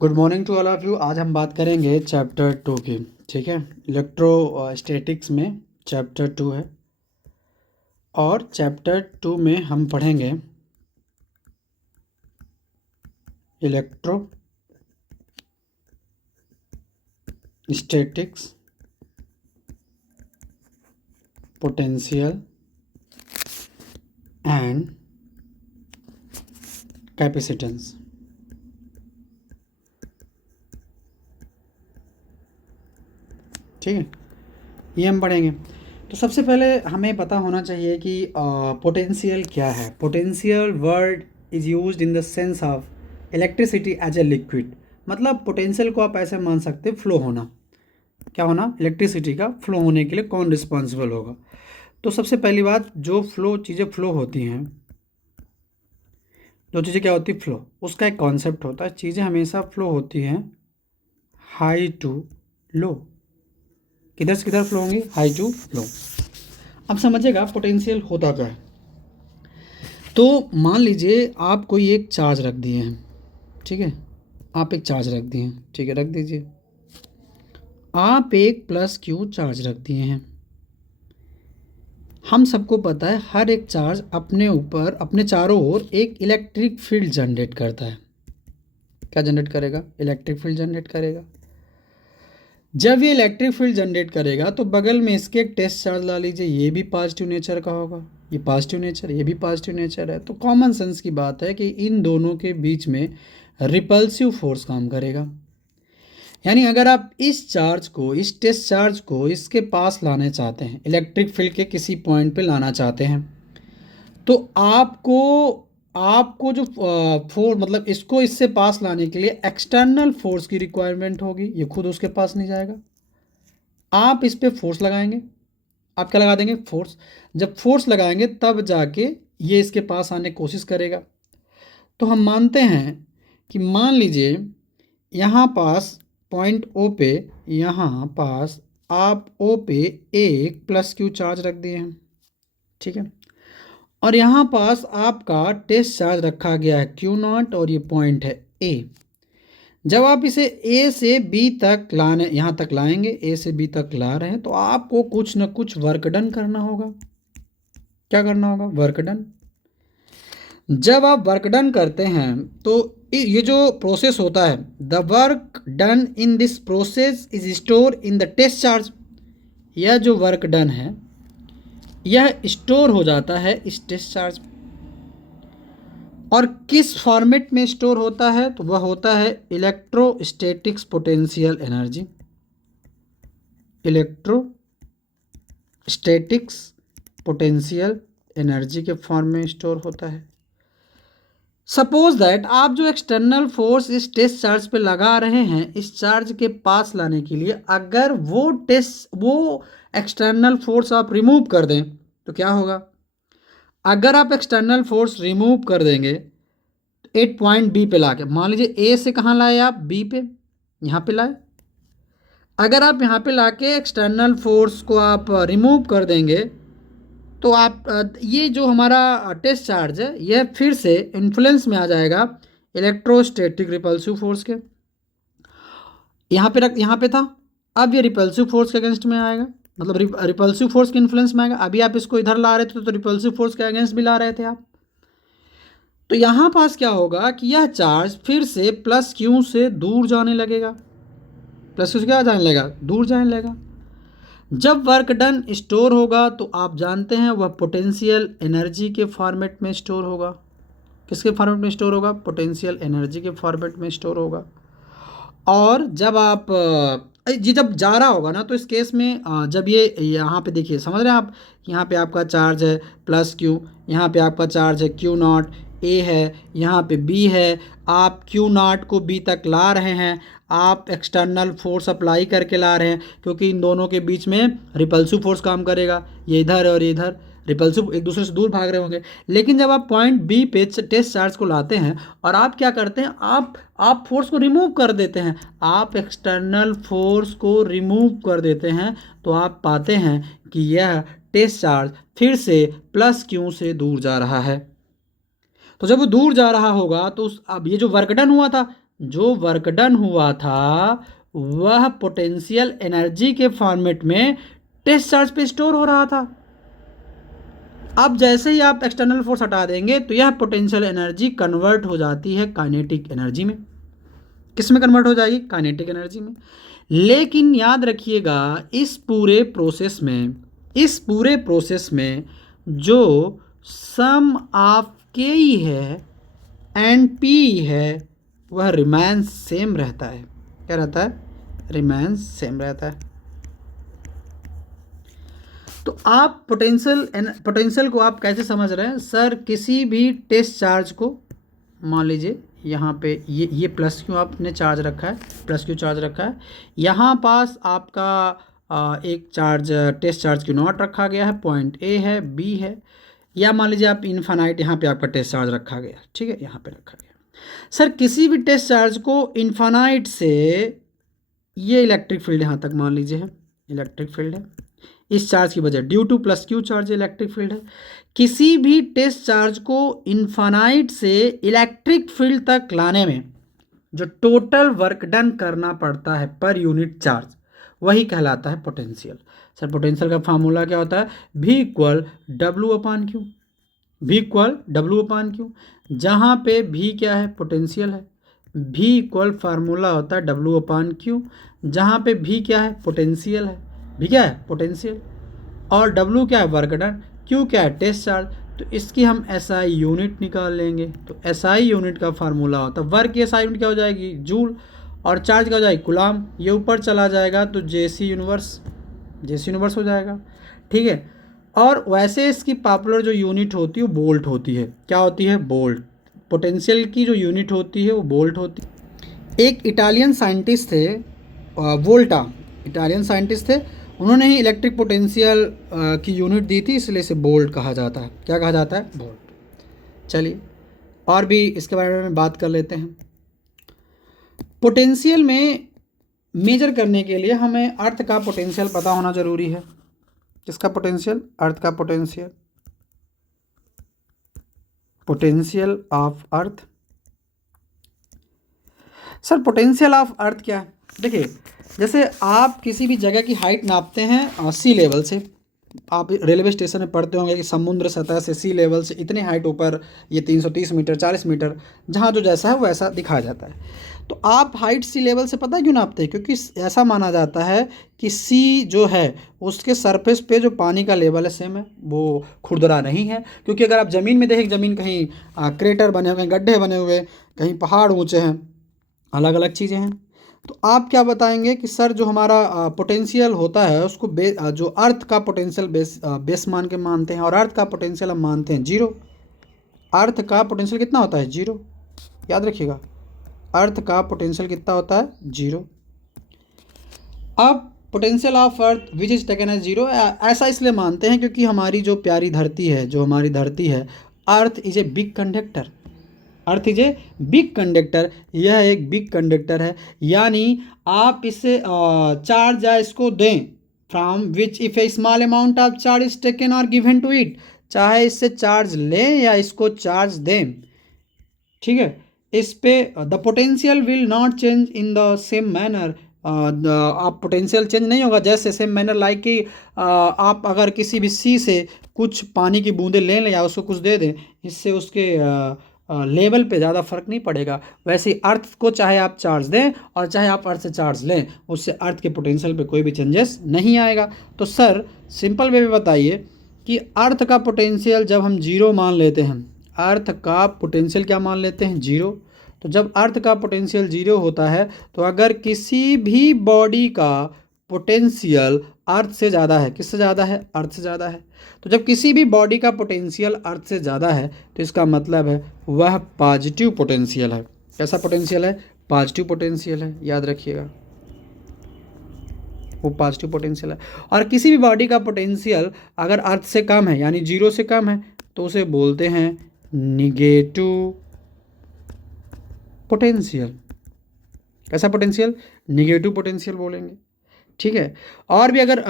Good morning to all of you. आज हम बात करेंगे चैप्टर 2 की। ठीक है, इलेक्ट्रोस्टैटिक्स में चैप्टर 2 है और चैप्टर 2 में हम पढ़ेंगे इलेक्ट्रोस्टैटिक्स, पोटेंशियल एंड कैपेसिटेंस। ठीक है, ये हम पढ़ेंगे। तो सबसे पहले हमें पता होना चाहिए कि पोटेंशियल क्या है। Potential word is used in the sense of electricity as a liquid. मतलब पोटेंशियल को आप ऐसे मान सकते हैं, फ्लो होना। क्या होना? इलेक्ट्रिसिटी का फ्लो होने के लिए कौन रिस्पॉन्सिबल होगा। तो सबसे पहली बात, जो चीज़ें फ्लो होती हैं, जो चीज़ें क्या होती है, फ्लो, उसका एक कॉन्सेप्ट होता है। चीज़ें हमेशा फ्लो होती हैं हाई टू लो। किधर से किधर फ्लो होंगी? High to low. अब समझिएगा पोटेंशियल होता क्या है। तो मान लीजिए आप कोई एक चार्ज रख दिए हैं। ठीक है, आप एक चार्ज रख दिए हैं। ठीक है, रख दीजिए। आप एक प्लस क्यू चार्ज रख दिए हैं। हम सबको पता है हर एक चार्ज अपने ऊपर, अपने चारों ओर एक इलेक्ट्रिक फील्ड जनरेट करता है। क्या जनरेट करेगा? इलेक्ट्रिक फील्ड जनरेट करेगा। जब ये इलेक्ट्रिक फील्ड जनरेट करेगा तो बगल में इसके एक टेस्ट चार्ज ला लीजिए, ये भी पॉजिटिव नेचर का होगा, ये पॉजिटिव नेचर, ये भी पॉजिटिव नेचर है। तो कॉमन सेंस की बात है कि इन दोनों के बीच में रिपल्सिव फोर्स काम करेगा। यानी अगर आप इस चार्ज को, इस टेस्ट चार्ज को इसके पास लाने चाहते हैं, इलेक्ट्रिक फील्ड के किसी पॉइंट पे लाना चाहते हैं, तो आपको आपको जो फोर्स, मतलब इसको इससे पास लाने के लिए एक्सटर्नल फोर्स की रिक्वायरमेंट होगी। ये खुद उसके पास नहीं जाएगा। आप इस पे फोर्स लगाएंगे। आप क्या लगा देंगे? फोर्स। जब फोर्स लगाएंगे तब जाके ये इसके पास आने की कोशिश करेगा। तो हम मानते हैं कि मान लीजिए यहाँ पास पॉइंट ओ पे, यहाँ पास आप ओ पे एक प्लस क्यू चार्ज रख दिए हैं। ठीक है, और यहाँ पास आपका टेस्ट चार्ज रखा गया है क्यू नॉट और ये पॉइंट है ए। जब आप इसे ए से बी तक लाने, यहाँ तक लाएंगे, ए से बी तक ला रहे हैं, तो आपको कुछ न कुछ वर्क डन करना होगा। क्या करना होगा? Work done. जब आप वर्क डन करते हैं तो ये जो प्रोसेस होता है, the work done in this process is store in the test charge. यह जो वर्क डन है यह स्टोर हो जाता है इस टेस्ट चार्ज। और किस फॉर्मेट में स्टोर होता है? तो वह होता है electrostatics potential energy. Electrostatics potential energy के फॉर्म में स्टोर होता है। सपोज दैट आप जो एक्सटर्नल फोर्स इस टेस्ट चार्ज पे लगा रहे हैं, इस चार्ज के पास लाने के लिए, अगर वो एक्सटर्नल फोर्स आप रिमूव कर दें तो क्या होगा? अगर आप एक्सटर्नल फोर्स रिमूव कर देंगे एक पॉइंट बी पे लाके, मान लीजिए ए से कहाँ लाए आप? बी पे, यहाँ पे लाए। अगर आप यहाँ पे लाके एक्सटर्नल फोर्स को आप रिमूव कर देंगे तो आप ये जो हमारा टेस्ट चार्ज है यह फिर से इन्फ्लुएंस में आ जाएगा इलेक्ट्रोस्टैटिक रिपल्सिव फोर्स के। यहाँ पे था, अब ये रिपल्सिव फोर्स के अगेंस्ट में आएगा, मतलब रिपल्सिव फोर्स के इन्फ्लुएंस में आएगा। अभी आप इसको इधर ला रहे थे तो रिपल्सिव फोर्स के अगेंस्ट भी ला रहे थे आप। तो यहाँ पास क्या होगा कि यह चार्ज फिर से प्लस क्यू से दूर जाने लगेगा। प्लस क्यू से क्या जाने लगेगा? दूर जाने लगेगा। जब वर्क डन स्टोर होगा तो आप जानते हैं वह पोटेंशियल एनर्जी के फॉर्मेट में स्टोर होगा। किसके फॉर्मेट में स्टोर होगा? पोटेंशियल एनर्जी के फॉर्मेट में स्टोर होगा। और जब आप ये जब जा रहा होगा ना, तो इस केस में जब ये यहाँ पे देखिए, समझ रहे हैं आप, यहाँ पे आपका चार्ज है प्लस क्यू, यहाँ पे आपका चार्ज है क्यू नॉट, ए है, यहाँ पे बी है। आप क्यू नॉट को बी तक ला रहे हैं, आप एक्सटर्नल फोर्स अप्लाई करके ला रहे हैं, क्योंकि इन दोनों के बीच में रिपल्सिव फोर्स काम करेगा। ये इधर और ये इधर, रिपल्सिव एक दूसरे से दूर भाग रहे होंगे। लेकिन जब आप पॉइंट बी पे टेस्ट चार्ज को लाते हैं और आप क्या करते हैं, आप फोर्स को रिमूव कर देते हैं, आप एक्सटर्नल फोर्स को रिमूव कर देते हैं, तो आप पाते हैं कि यह टेस्ट चार्ज फिर से प्लस क्यू से दूर जा रहा है। तो जब वो दूर जा रहा होगा तो अब ये जो वर्क डन हुआ था, जो वर्क डन हुआ था वह पोटेंशियल एनर्जी के फॉर्मेट में टेस्ट चार्ज पे स्टोर हो रहा था। अब जैसे ही आप एक्सटर्नल फोर्स हटा देंगे तो यह पोटेंशियल एनर्जी कन्वर्ट हो जाती है काइनेटिक एनर्जी में। किस में कन्वर्ट हो जाएगी? काइनेटिक एनर्जी में। लेकिन याद रखिएगा इस पूरे प्रोसेस में जो सम ऑफ के ई है एंड पी है वह रिमेंस सेम रहता है। क्या रहता है? रिमेंस सेम रहता है। तो आप पोटेंशियल को आप कैसे समझ रहे हैं? सर किसी भी टेस्ट चार्ज को मान लीजिए यहाँ पे ये प्लस क्यू आपने चार्ज रखा है, प्लस क्यू चार्ज रखा है, यहाँ पास आपका एक charge test charge Q not रखा गया है, पॉइंट ए है, बी है, या मान लीजिए आप इन्फानाइट यहाँ पे आपका टेस्ट चार्ज रखा गया, ठीक है, यहाँ पे रखा गया। सर किसी भी टेस्ट चार्ज को इन्फानाइट से ये इलेक्ट्रिक फील्ड यहाँ तक मान लीजिए है, इलेक्ट्रिक फील्ड है इस चार्ज की वजह due two plus Q charge electric field है। किसी भी टेस्ट चार्ज को इन्फानाइट से इलेक्ट्रिक फील्ड तक लाने में जो टोटल वर्क डन करना पड़ता है पर यूनिट चार्ज वही कहलाता है पोटेंशियल। सर पोटेंशियल का फार्मूला क्या होता है? V इक्वल डब्ल्यू अपान क्यू, V इक्वल डब्ल्यू अपान क्यू, जहाँ पे V क्या है? पोटेंशियल है। V इक्वल फार्मूला होता है डब्ल्यू अपान क्यू, जहाँ पे V क्या है? पोटेंशियल है। V क्या है? पोटेंशियल। और W क्या है? Work done. Q क्या है? Test charge. तो इसकी हम SI यूनिट निकाल लेंगे। तो SI यूनिट का फार्मूला होता है, वर्क की SI यूनिट क्या हो जाएगी? जूल, और चार्ज क्या हो जाएगी? कूलाम। ये ऊपर चला जाएगा तो JC यूनिवर्स हो जाएगा, ठीक है। और वैसे इसकी पॉपुलर जो यूनिट होती है वो बोल्ट होती है। क्या होती है? बोल्ट। पोटेंशियल की जो यूनिट होती है वो बोल्ट होती है। एक इटालियन साइंटिस्ट थे, वोल्टा, इटालियन साइंटिस्ट थे, उन्होंने ही इलेक्ट्रिक पोटेंशियल की यूनिट दी थी, इसलिए इसे बोल्ट कहा जाता है। क्या कहा जाता है? बोल्ट। चलिए और भी इसके बारे में बात कर लेते हैं। पोटेंशियल में मेजर करने के लिए हमें अर्थ का पोटेंशियल पता होना जरूरी है। किसका पोटेंशियल? अर्थ का potential, potential of earth. Sir potential of अर्थ क्या है? देखिए जैसे आप किसी भी जगह की हाइट नापते हैं सी लेवल से, आप रेलवे स्टेशन में पढ़ते होंगे कि समुद्र सतह से सी लेवल से इतने हाइट ऊपर ये 330 मीटर 40 मीटर, जहाँ जो जैसा है वैसा दिखाया जाता है। तो आप हाइट सी लेवल से पता क्यों नापते हैं? क्योंकि ऐसा माना जाता है कि सी जो है उसके सरफेस पे जो पानी का लेवल है सेम है, वो खुरदरा नहीं है। क्योंकि अगर आप ज़मीन में देखें, ज़मीन कहीं क्रेटर बने हुए, कहीं गड्ढे बने हुए, कहीं पहाड़ ऊँचे हैं, अलग अलग चीज़ें हैं। तो आप क्या बताएंगे कि सर जो हमारा पोटेंशियल होता है उसको जो अर्थ का पोटेंशियल बेस मान के मानते हैं, और अर्थ का पोटेंशियल हम मानते हैं 0। अर्थ का पोटेंशियल कितना होता है? 0। याद रखिएगा अर्थ का पोटेंशियल कितना होता है? 0। अब potential of earth which is taken as 0 ऐसा इसलिए मानते हैं क्योंकि हमारी जो प्यारी धरती है, जो हमारी धरती है, earth is a big conductor, earth is a big conductor, यह एक बिग कंडक्टर है। यानी आप इसे चार्ज या इसको दें from which if A small amount of charge is taken और गिवन टू इट, चाहे इससे चार्ज लें या इसको चार्ज दें, ठीक है, इस पे the potential will not change in the same manner. आप पोटेंशियल चेंज नहीं होगा जैसे सेम मैनर लाइक कि आप अगर किसी भी सी से कुछ पानी की बूंदें ले लें या उसको कुछ दे दें, इससे उसके लेवल पे ज़्यादा फर्क नहीं पड़ेगा। वैसे ही अर्थ को चाहे आप चार्ज दें और चाहे आप अर्थ से चार्ज लें, उससे अर्थ के पोटेंशियल पे कोई भी चेंजेस नहीं आएगा। तो सर सिंपल वे में बताइए कि अर्थ का पोटेंशियल जब हम 0 मान लेते हैं, अर्थ का पोटेंशियल क्या मान लेते हैं? 0। तो जब अर्थ का पोटेंशियल 0 होता है तो अगर किसी भी बॉडी का पोटेंशियल अर्थ से ज़्यादा है, किससे ज़्यादा है? अर्थ से ज़्यादा है। तो जब किसी भी बॉडी का पोटेंशियल अर्थ से ज़्यादा है तो इसका मतलब है वह पॉजिटिव पोटेंशियल है। कैसा पोटेंशियल है? पॉजिटिव पोटेंशियल है, याद रखिएगा वो पॉजिटिव पोटेंशियल है। और किसी भी बॉडी का पोटेंशियल अगर अर्थ से कम है यानी 0 से कम है तो उसे बोलते हैं निगेटिव पोटेंशियल। कैसा पोटेंशियल? निगेटिव पोटेंशियल बोलेंगे, ठीक है। और भी अगर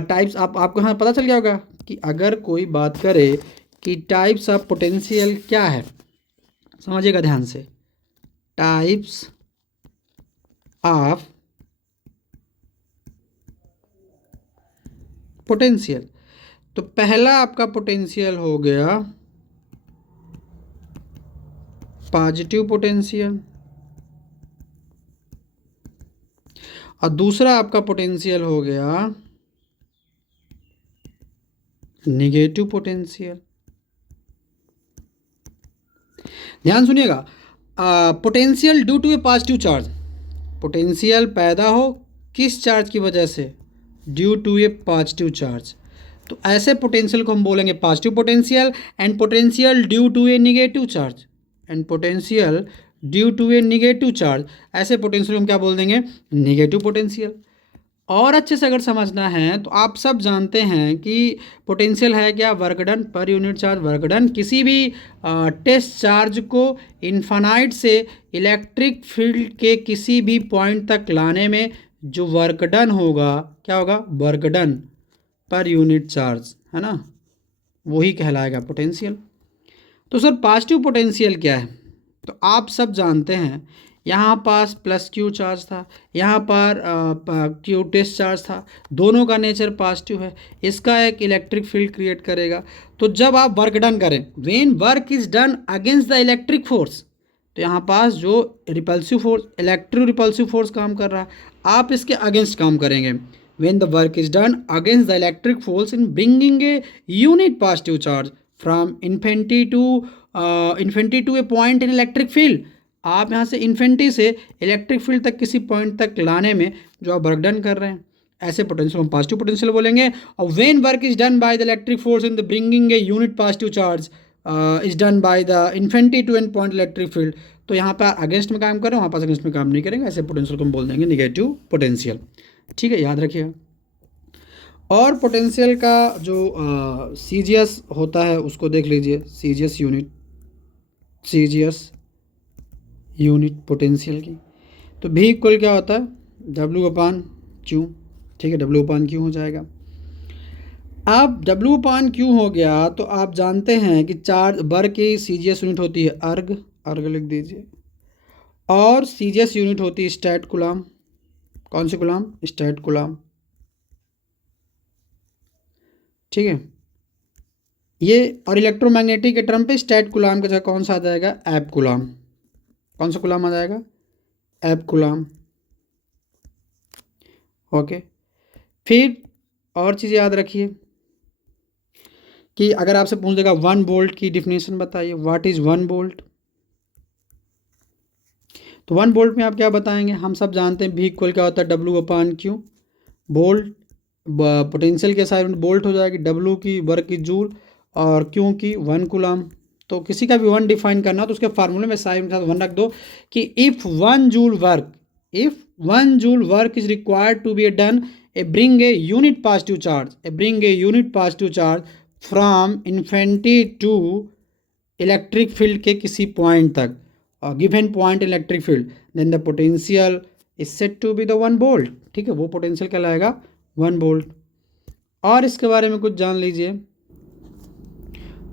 टाइप्स आपको यहाँ पता चल गया होगा कि अगर कोई बात करे कि टाइप्स ऑफ पोटेंशियल क्या है, समझिएगा ध्यान से, टाइप्स ऑफ पोटेंशियल। तो पहला आपका पोटेंशियल हो गया पॉजिटिव पोटेंशियल और दूसरा आपका पोटेंशियल हो गया नेगेटिव पोटेंशियल। ध्यान सुनिएगा, potential due to a positive charge, potential पैदा हो किस चार्ज की वजह से, due to a positive charge. तो ऐसे पोटेंशियल को हम बोलेंगे positive potential. And potential due to a negative charge, and potential due to a negative charge, ऐसे पोटेंशियल हम क्या बोल देंगे, निगेटिव पोटेंशियल। और अच्छे से अगर समझना है तो आप सब जानते हैं कि पोटेंशियल है क्या, work done per unit charge. Work done किसी भी टेस्ट चार्ज को इन्फानाइट से इलेक्ट्रिक फील्ड के किसी भी पॉइंट तक लाने में जो वर्क डन होगा, क्या होगा, work done per unit charge, है ना, वही कहलाएगा पोटेंशियल। तो सर पॉजिटिव पोटेंशियल क्या है, तो आप सब जानते हैं यहाँ पास प्लस क्यू चार्ज था, यहाँ पर क्यू टेस्ट चार्ज था, दोनों का नेचर पॉजिटिव है, इसका एक इलेक्ट्रिक फील्ड क्रिएट करेगा। तो जब आप वर्क डन करें, when work is done against the electric force, तो यहाँ पास जो repulsive force, electro repulsive force काम कर रहा है, आप इसके अगेंस्ट काम करेंगे। When the work is done against the electric force in bringing a unit positive charge from infinity to a point in electric field, आप यहाँ से इन्फिनिटी से इलेक्ट्रिक फील्ड तक किसी पॉइंट तक लाने में जो आप वर्क डन कर रहे हैं, ऐसे पोटेंशियल हम पॉजिटिव पोटेंशियल बोलेंगे। और when work is done by the electric force in the bringing a unit positive charge is done by the infinity to an point electric field, तो यहाँ पर अगेंस्ट में काम करें, वहाँ पास अगेंस्ट में काम नहीं करेंगे, ऐसे पोटेंशियल को हम बोल देंगे निगेटिव पोटेंशियल। ठीक है, याद रखिएगा। और पोटेंशियल का जो सीजीएस होता है उसको देख लीजिए, सीजीएस यूनिट पोटेंशियल की। तो भी इक्वल क्या होता है, W/Q। ठीक है, W/Q हो जाएगा। अब W/Q हो गया तो आप जानते हैं कि चार्ज वर्क की सीजीएस यूनिट होती है अर्ग लिख दीजिए, और सीजीएस यूनिट होती है स्टैट कूलाम। कौन सी कूलाम, स्टैट कूलाम। ठीक है, ये और इलेक्ट्रोमैग्नेटिक के टर्म पे स्टैट कूलाम का जगह कौन सा आ जाएगा, एप कूलाम। कौन सा कूलाम आ जाएगा, एप कूलाम। ओके, फिर और चीज़ याद रखिए कि अगर आपसे पूछ देगा 1 वोल्ट की डिफिनेशन बताइए, व्हाट इज़ 1 वोल्ट। तो 1 वोल्ट में आप क्या बताएंगे, हम सब जानते हैं भी इक्वल क्या होता है, W/Q। वोल्ट पोटेंशियल के साथ वोल्ट हो जाएगी, W की वर्क की जूल और Q की 1 कूलाम। तो किसी का भी 1 डिफाइन करना हो तो उसके फार्मूले में साइन के साथ 1 रख दो कि if 1 joule work is required to be done bring a unit positive charge from infinity to electric field के किसी पॉइंट तक, given point electric field, then the potential is set to be the 1 volt. ठीक है, वो potential कहलाएगा 1 volt. और इसके बारे में कुछ जान लीजिए,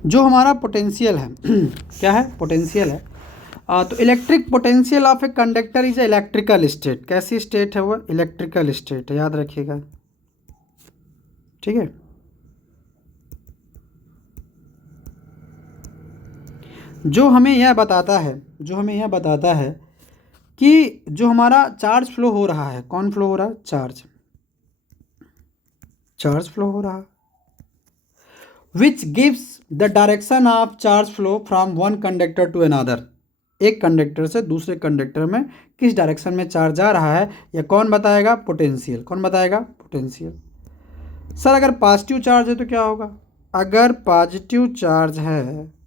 जो हमारा पोटेंशियल है क्या है, पोटेंशियल है। तो electric potential of a conductor is a electrical state. कैसी स्टेट है वो, इलेक्ट्रिकल स्टेट है, याद रखिएगा। ठीक है, जो हमें यह बताता है कि जो हमारा चार्ज फ्लो हो रहा है, कौन फ्लो हो रहा है, चार्ज फ्लो हो रहा है, which gives the direction of charge flow from one conductor to another. एक कंडक्टर से दूसरे कंडक्टर में किस डायरेक्शन में चार्ज जा रहा है, यह कौन बताएगा, पोटेंशियल। कौन बताएगा, पोटेंशियल। सर अगर पॉजिटिव चार्ज है तो क्या होगा, अगर पॉजिटिव चार्ज है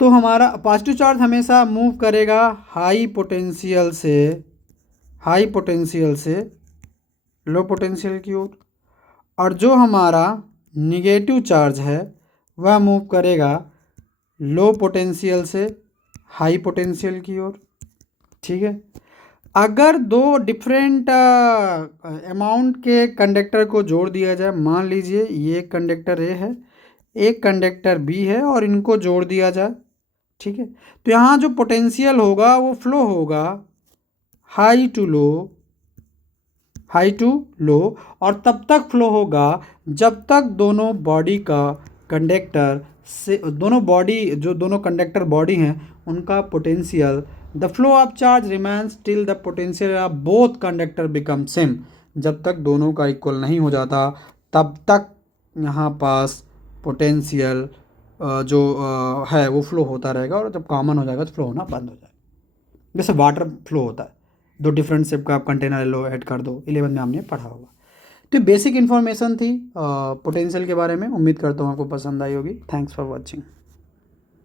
तो हमारा पॉजिटिव चार्ज हमेशा मूव करेगा हाई पोटेंशियल से लो पोटेंशियल की ओर, और जो हमारा निगेटिव चार्ज है वह मूव करेगा लो पोटेंशियल से हाई पोटेंशियल की ओर। ठीक है, अगर दो डिफरेंट अमाउंट के कंडक्टर को जोड़ दिया जाए, मान लीजिए ये कंडक्टर ए है, एक कंडक्टर बी है, और इनको जोड़ दिया जाए ठीक है। तो यहाँ जो पोटेंशियल होगा वो फ्लो होगा हाई टू लो, और तब तक फ्लो होगा जब तक दोनों बॉडी का कंडक्टर से दोनों कंडक्टर बॉडी हैं उनका potential, the flow of charge remains till the potential of both conductor become same, जब तक दोनों का इक्वल नहीं हो जाता तब तक यहाँ पास पोटेंशियल है वो फ्लो होता रहेगा, और जब कॉमन हो जाएगा तो फ्लो होना बंद हो जाएगा। जैसे वाटर फ्लो होता है, दो डिफरेंट शेप का आप कंटेनर ले लो, ऐड कर दो, 11 में हमने पढ़ा होगा। तो बेसिक इन्फॉर्मेशन थी पोटेंशियल के बारे में। उम्मीद करता हूँ आपको पसंद आई होगी। Thanks for watching.